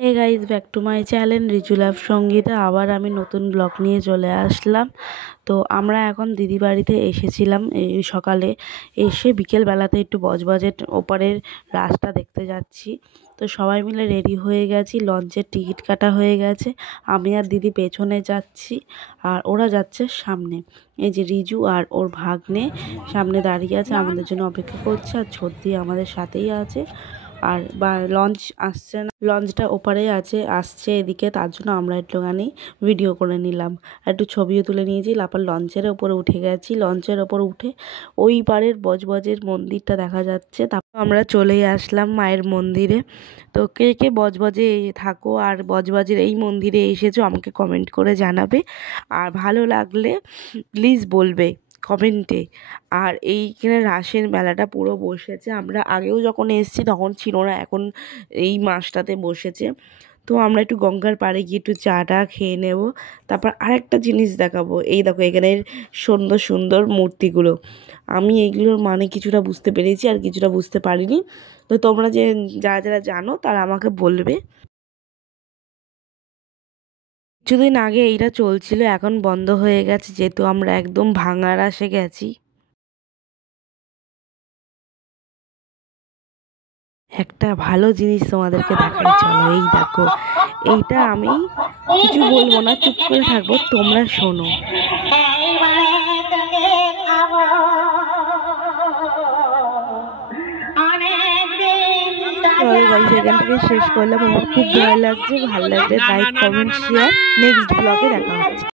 Hey guys, back to my channel Riju love Sangeeta. আবার আমি নতুন ব্লগ নিয়ে চলে আসলাম। তো আমরা এখন দিদি বাড়িতে এসেছিলাম এই সকালে, এসে বিকেলবেলাতে একটু বজবজের ওপারের রাস্তা দেখতে যাচ্ছি। তো সবাই মিলে রেডি হয়ে গেছি, লঞ্চের টিকিট কাটা হয়ে গেছে। আমি আর দিদি পেছনে যাচ্ছি আর ওরা যাচ্ছে সামনে। এই যে রিজু আর ওর ভাগ্নে সামনে দাঁড়িয়ে আছে, আমাদের জন্য অপেক্ষা করছে। আর ছোটদি আমাদের সাথেই আছে। আর লঞ্চ আসছে না, লঞ্চটা ওপারে আসছে এদিকে, তার জন্য আমরা একটুখানি ভিডিও করে নিলাম, একটু ছবিও তুলে নিয়েছি। তারপর লঞ্চের ওপরে উঠে গেছি। লঞ্চের ওপর উঠে ওই পারের বজবজের মন্দিরটা দেখা যাচ্ছে। তারপর আমরা চলেই আসলাম মায়ের মন্দিরে। তো কে কে বজবজে থাকো আর বজবজের এই মন্দিরে এসেছো আমাকে কমেন্ট করে জানাবে, আর ভালো লাগলে প্লিজ বলবে কমেন্টে। আর এইখানে রাসের মেলাটা পুরো বসেছে। আমরা আগেও যখন এসেছি তখন ছিল না, এখন এই মাসটাতে বসেছে। তো আমরা একটু গঙ্গার পাড়ে গিয়ে একটু চাটা খেয়ে নেব। তারপর আরেকটা জিনিস দেখাবো, এই দেখো এখানের সুন্দর সুন্দর মূর্তিগুলো। আমি এইগুলোর মানে কিছুটা বুঝতে পেরেছি আর কিছুটা বুঝতে পারিনি। তো তোমরা যারা যারা জানো তারা আমাকে বলবে। কিছুদিন আগে এইটা চলছিল, এখন বন্ধ হয়ে গেছে যেহেতু আমরা একদম ভাঙার আসে গেছি। একটা ভালো জিনিস তোমাদেরকে দেখাই, চলো। এই দেখো, এইটা আমি কিছু বলবো না, চুপ করে থাকবো, তোমরা শোনো। চলো গাইস, এখান থেকে শেষ করলাম। আমার খুব ভালো লাগছে। ভালো লাগলে লাইক, কমেন্ট, শেয়ার। নেক্সট ব্লগে দেখা হচ্ছে।